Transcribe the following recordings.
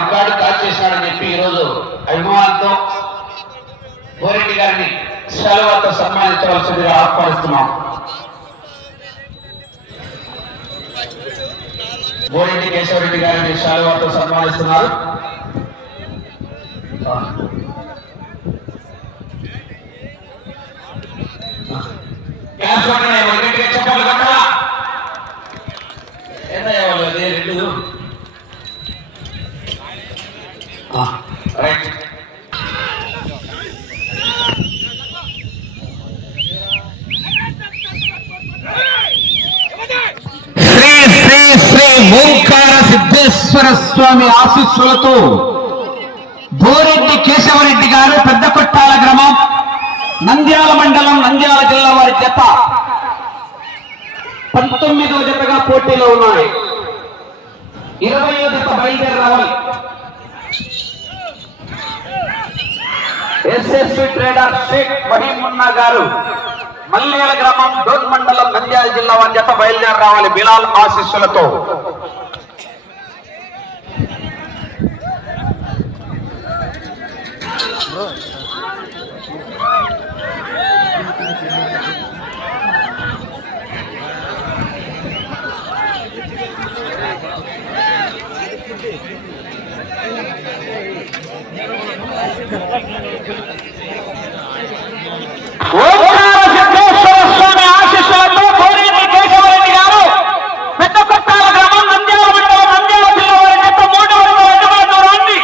Record call చేశాడని చెప్పి ఈరోజు అభిమానంతో బోరెడ్డి గారిని సెలవుతో సన్మానించవలసిందిగా ఆహ్వానిస్తున్నాం. బోరెడ్డి కేశవరెడ్డి గారిని సెలవుతో సన్మానిస్తున్నారు. రైట్ శ్రీ శ్రీ శ్రీ ఓంకార సిద్ధేశ్వర స్వామి ఆశీస్సులతో బోరెడ్డి కేశవరెడ్డి గారు పెద్ద కొట్టాల గ్రామం నంద్యాల మండలం నంద్యాల జిల్లా వారి జత 19వ జతగా పోటీలో ఉన్నాయి. 20వ జత బయలుదేరి రావాలి. ఎస్ఎస్వి ట్రేడర్ షేక్ వహీమున్నా గారు మల్లేల గ్రామం డోన్ మండలం నంద్యాల జిల్లా వారి జత బయలుదేరి రావాలి బిలాల్ ఆశీస్సులతో. ఓంకార సిద్ధేశ్వర స్వామి ఆశీస్సులతో బోరెడ్డి కేశవరెడ్డి గారు పెద్ద కొట్టాల గ్రామం నంద్యాల మండలం నంద్యాల జిల్లా వారి జత 300 అడుగుల దూరాన్ని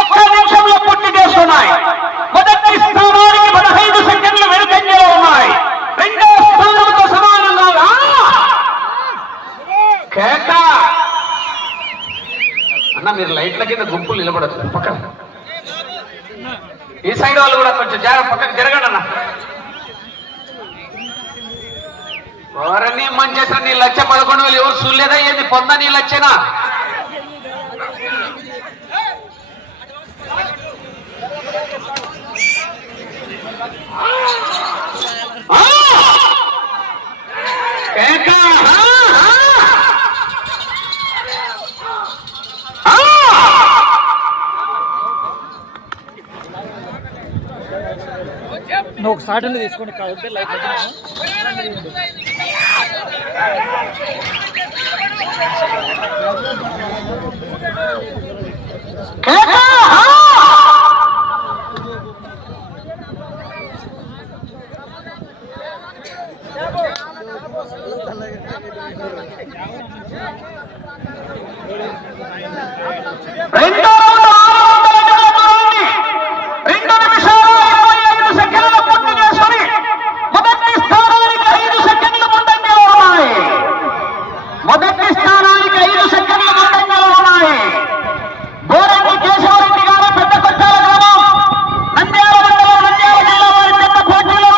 1 నిమిషంలో పూర్తి చేస్తున్నాయి. మొదటి స్థానానికి 15 సెకండ్లు వెనుకంజలో ఉన్నాయి. రెండవ స్థానంతో సమానంగా కేక అన్న మీరు లైట్ల కింద గుంపులు నిలబడచ్చు. పక్కన ఈ సైడ్ వాళ్ళు కూడా కొంచెం పక్కకు జరగండి అన్న. ఎవరన్నీ మంచి చేసిన నీ 1,11,000 ఎవరు చూడలేదా ఏంది పొంద నీ లక్షనా? నువ్వు ఒక సాటర్ని తీసుకొని కాకపోతే లైక్ మొదటి స్థానానికి 5 సెకండ్ల ముందంజలో ఉన్నాయి. బోరెడ్డి కేశవరెడ్డి గారు పెద్ద కొట్టాల గ్రామం నంద్యాల మండలం నంద్యాల జిల్లా వారి పెద్ద పోటీలో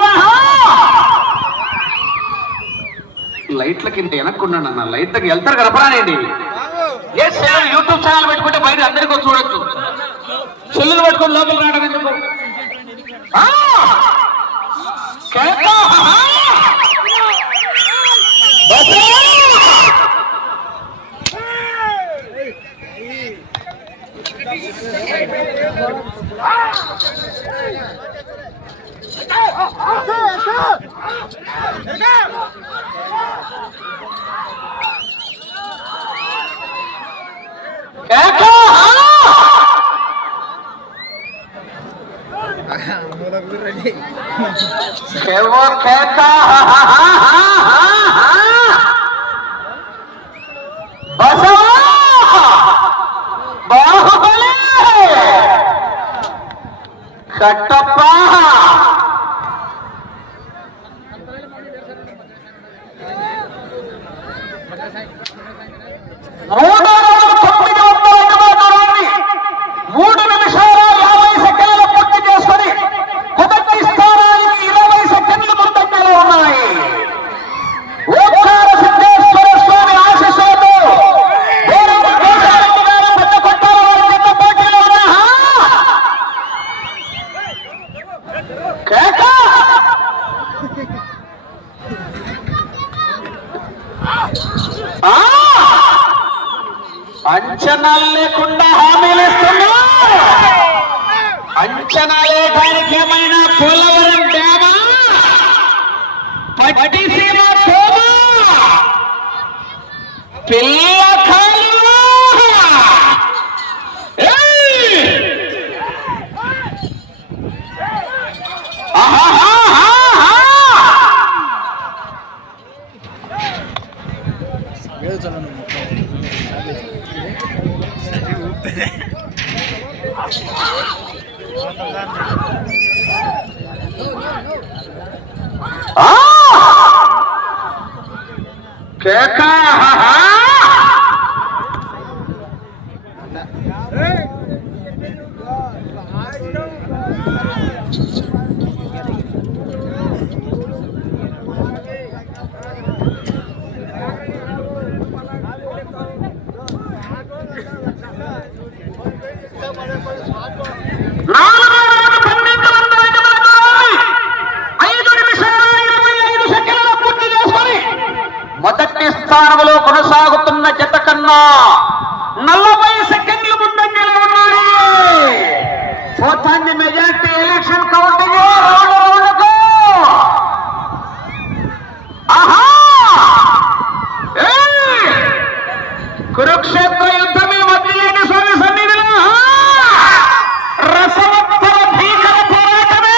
లైట్ల కింద వెనక్కున్నాను అన్న. లైట్లకి వెళ్తారు కనపరానేది. ఏ యూట్యూబ్ ఛానల్ పెట్టుకుంటే బయట అందరికీ చూడొచ్చు. చెల్లులు పట్టుకొని లోపల రావడం ఎందుకు? కట్టప్ప ఎంత హామీలు ఇస్తున్నా అంచనాలే దానికి ఏమైనా పోలవరం డ్యామా పట్టిసీమ తోమా పిల్ల కాలువా కేకా మొదటి స్థానంలో కొనసాగుతున్న జత కన్నా 40 సెకండ్లు ముందంజలో ఉన్నాయి. పోతాంది మెజార్టీ ఎలక్షన్ కౌంటింగ్ రౌండ్కు. ఆహా కురుక్షేత్ర యుద్ధమే మధ్యలేని స్వామి సన్నిధిలో రసవత్తర భీకర పోరాటమే.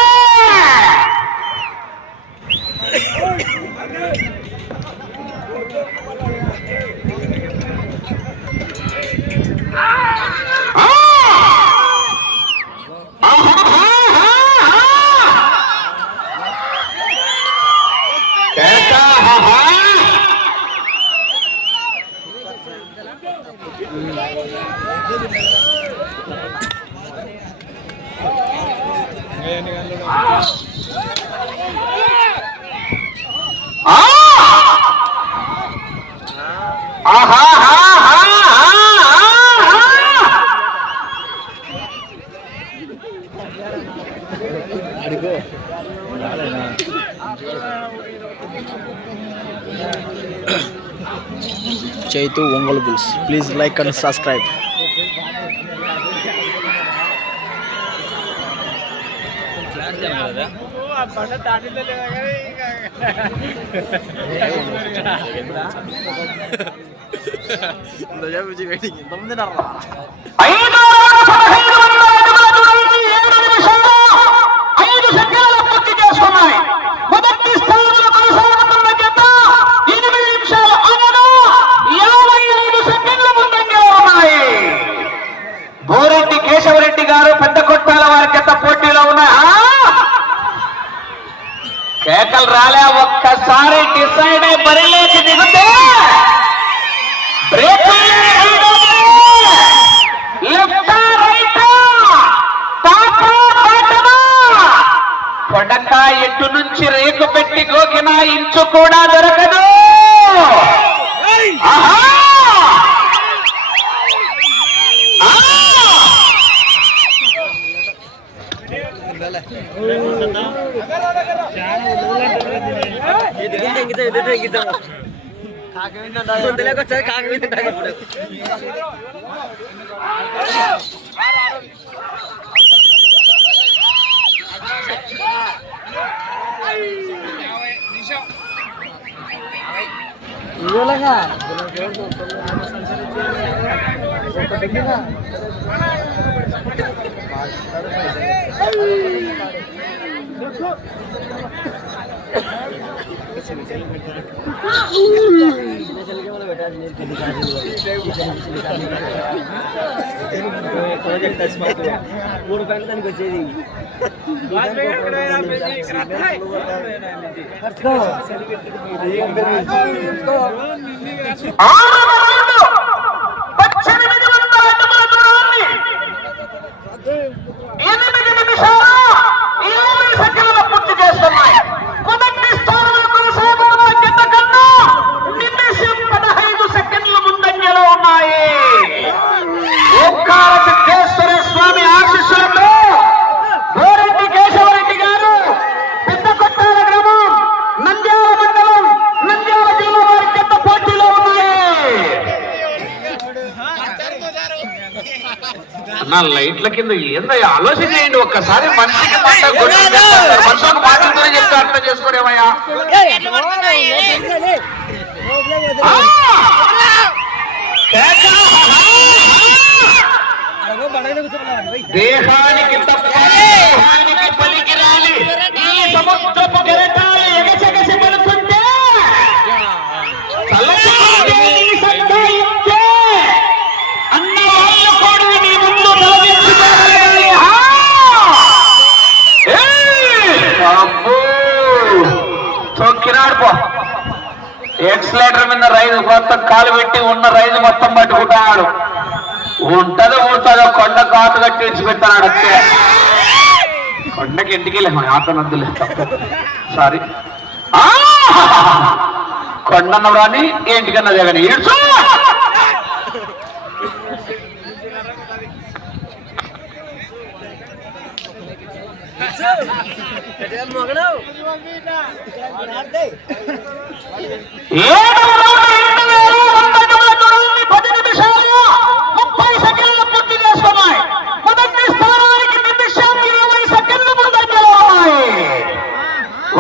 Chaitu Ongole Bulls. Please like and subscribe. Keshavareddy గారు పెద్ద కొట్టాల వారి జత పోటీలో ఉన్నాయి. కేకలు రాలే, ఒక్కసారి డిసైడ్ అయి బరిలోకి దిగుతే బ్రేక్ కొడక ఎటు నుంచి రేకు పెట్టి గోకినా ఇంచు కూడా దొరకదు. అన్న లైట్ల కింద ఏందో ఆలోచన చేయండి ఒక్కసారి. మనిషికి మనుషులకు మాటలతోనే చెప్తే అర్థం చేసుకోరేమయ్యా. దేహానికి తప్ప దేహానికి పనికిరాలి ఈ సముద్రపు కెరటాలు ఎగసెగసి పడుతుంటే అన్న వాళ్ళు కూడా నీ ముందు తొక్కినాడు పో. ఎక్స్లేటర్ మీద రైలు మొత్తం కాలు పెట్టి ఉన్న రైలు మొత్తం పట్టుకుంటున్నాడు. ఉంటదో ఊడుతుందో కొండ కాటు కట్టి విడిచిపెట్టాడు అంతే. కొండకి ఇంటికి వెళ్ళాము ఆతనద్దులే సారీ కొండన్న రాని ఏంటికన్నా జగని ఏడ్చు.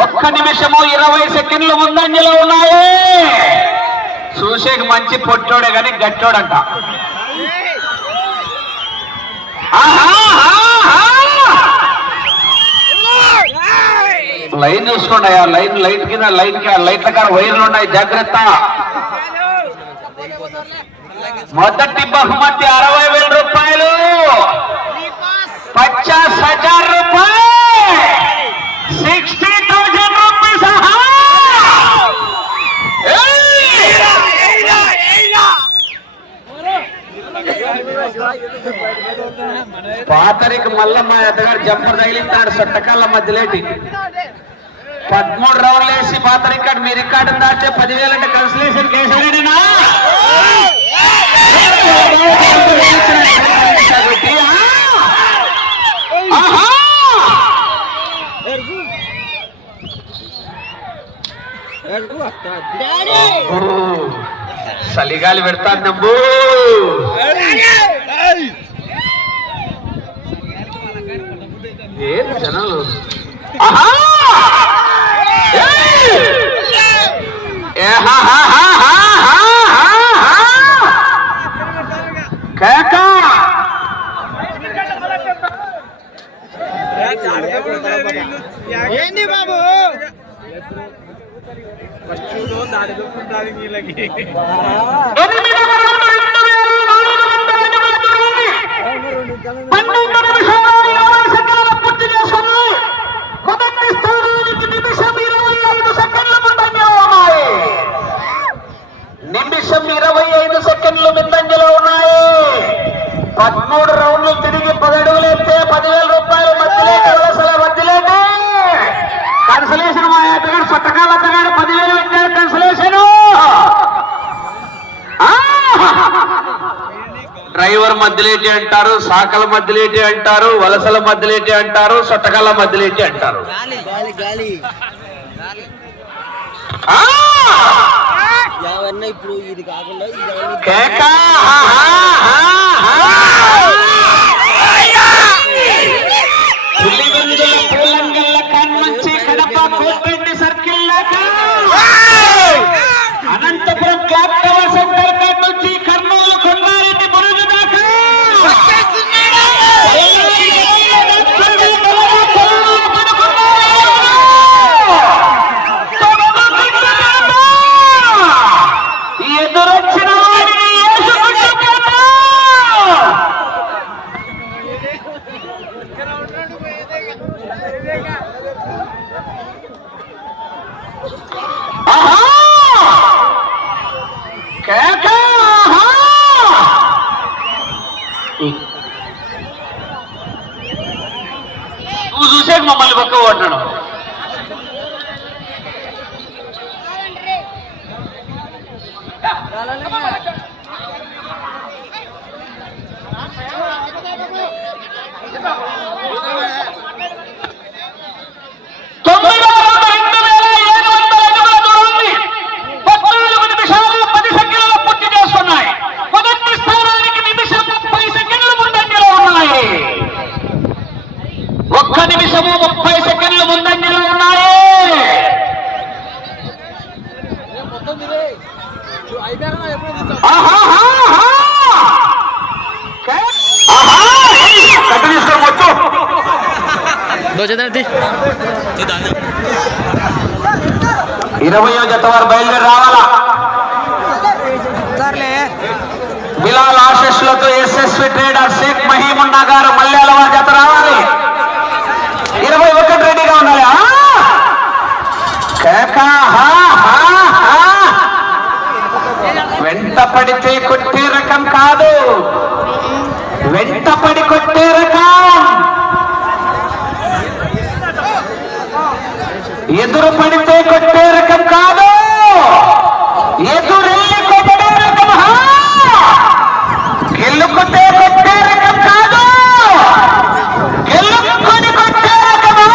ఒక్క నిమిషము 20 సెకండ్లు ముందంజలో ఉన్నాయి. చూసేకి మంచి పొట్టోడే కానీ గట్టోడంట. లైన్ చూసుకోండి ఆ లైట్ కింద లైట్ల కాడ వైర్లు ఉన్నాయి జాగ్రత్త. మొదటి బహుమతి 60,000 రూపాయలు, 50,000 రూపాయలు, 60,000 రూపీస్. పాతరికి మళ్ళా మా అత్తగారు జంపర్ తగిలిస్తాడు సొట్టకాళ్ళ మధ్యలేటి. 13 రౌండ్లు వేసి పాత రికార్డు మీ రికార్డు దాటే 10,000 అంటే కన్సలేషన్ కేసరేనా? చలిగాలి పెడతాను నమ్ము. ఏం జనాలు కేక ఏంటి బాబు దాడి నీళ్ళకి నిమిషం 25 సెకండ్లు ముందంజలో ఉన్నాయి. 13 రౌండ్లు తిరిగి 10 అడుగులు ఎత్తే 10,000 రూపాయలు. మధ్యలేటి వలసల మధ్యలేటి కన్సలేషన్. మా అత్తగారు సొట్టకాల అత్తగారు 10,000 పెట్టారు కన్సలేషన్. డ్రైవర్ మధ్యలేటి అంటారు, సాకల మధ్యలేటి అంటారు, వలసల మధ్యలేటి అంటారు, సొట్టకాల మధ్యలేటి అంటారు. ఇప్పుడు ఇది కాకుండా circle Anantapuram clock tower centre కాడ నుంచి కర్నూలు కొండారెడ్డి బురుజు దాకా ఎదురొచ్చిన వాడిని నువ్వు చూసేది మమ్మల్ని పక్క కొట్టడం. నిమిషాలు 10 సెకండ్లు పూర్తి చేస్తున్నాయి. మొదటి స్థానానికి నిమిషం 30 సెకండ్లు ముందు 1 నిమిషము 30 సెకండ్లు ముందంజలో ఉన్నాయి. కట్టు తీసుకొని మొత్తం 20వ జత వారు బయలుదేరి రావాలా. బిలాల్ ఆశీస్సులతో ఎస్ఎస్వి ట్రేడర్ షేక్ మహీమున్నా గారు మల్యాల వారి జత రావాలి. 21 రెడీగా ఉండాలి. వెంట పడితే కొట్టే రకం కాదు, వెంట పడి కొట్టే రకం. ఎదురు పడితే కొట్టే రకం కాదు, ఎదురెళ్ళి కొట్టే రకం. గెలుకుతే కొట్టే రకం కాదు, గెలుకొని కొట్టే రకమా.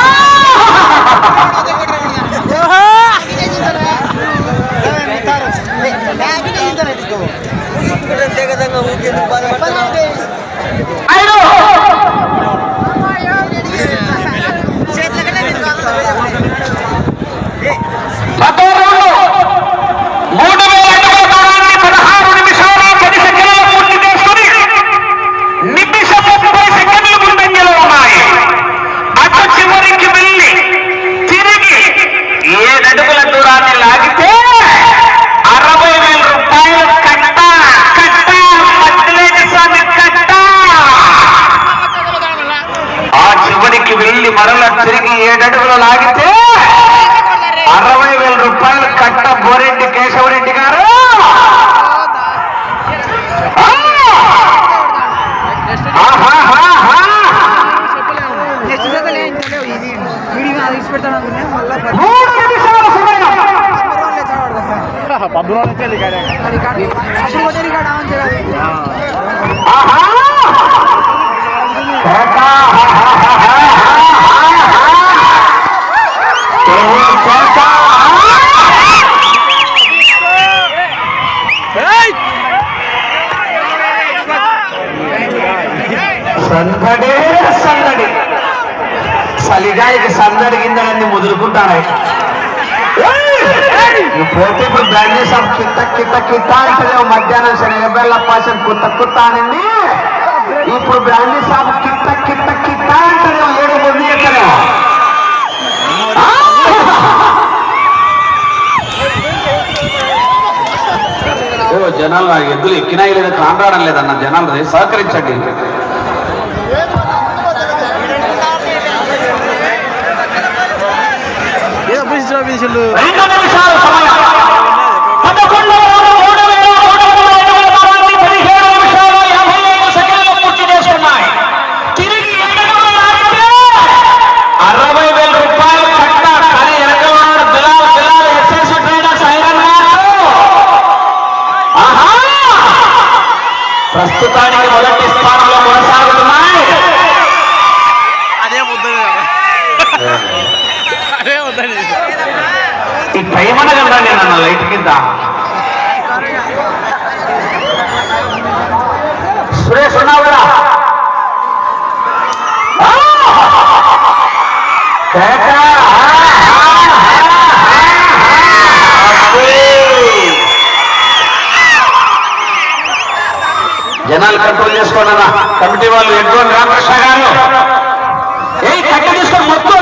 మరల తిరిగి 7 అడుగులు లాగితే 60,000 రూపాయలు కట్ట బోరెడ్డి కేశవరెడ్డి గారు. సందడే సందడి, చలిగాయకి సందడి గిందలన్నీ ముదురుకుంటారు. పోతే ఇప్పుడు బ్రాండీ షాప్ కిట్ట కిట్ట కిట్ట అంటే మధ్యాహ్నం శనగబెల్ల పాసం కుత్త కుత్త అనింది. ఇప్పుడు బ్రాండీ షాప్ కిట్ట కిట్ట కిట్ట అంటే 7 మంది ఎక్కడే. జనాలు ఎద్దులు ఎక్కినాయి లేదా కాండ్రాడం లేదన్న జనాలు సహకరించండి. 2 నిమిషాలు సమయం. 11,317 సెకండ్లు పూర్తి చేస్తున్నాయి. తిరిగి 60,000 రూపాయలు కట్ట. కానీ వెనకవాడు బిలాల్ ఎస్ఎస్ ట్రేడర్స్ ఐరన్ గారు. ప్రస్తుతానికి మొదటి స్థానంలో కొనసాగుతున్నాయి. ఈ టైం అనగలరా నేను లైట్ కింద. సురేష్ ఉన్నావు కదా. జనాలు కంట్రోల్ చేసుకోవాలన్నా కమిటీ వాళ్ళు ఎడ్గోన్ రామకృష్ణ గారు. ఏ కట్ట తీసుకొని మొత్తం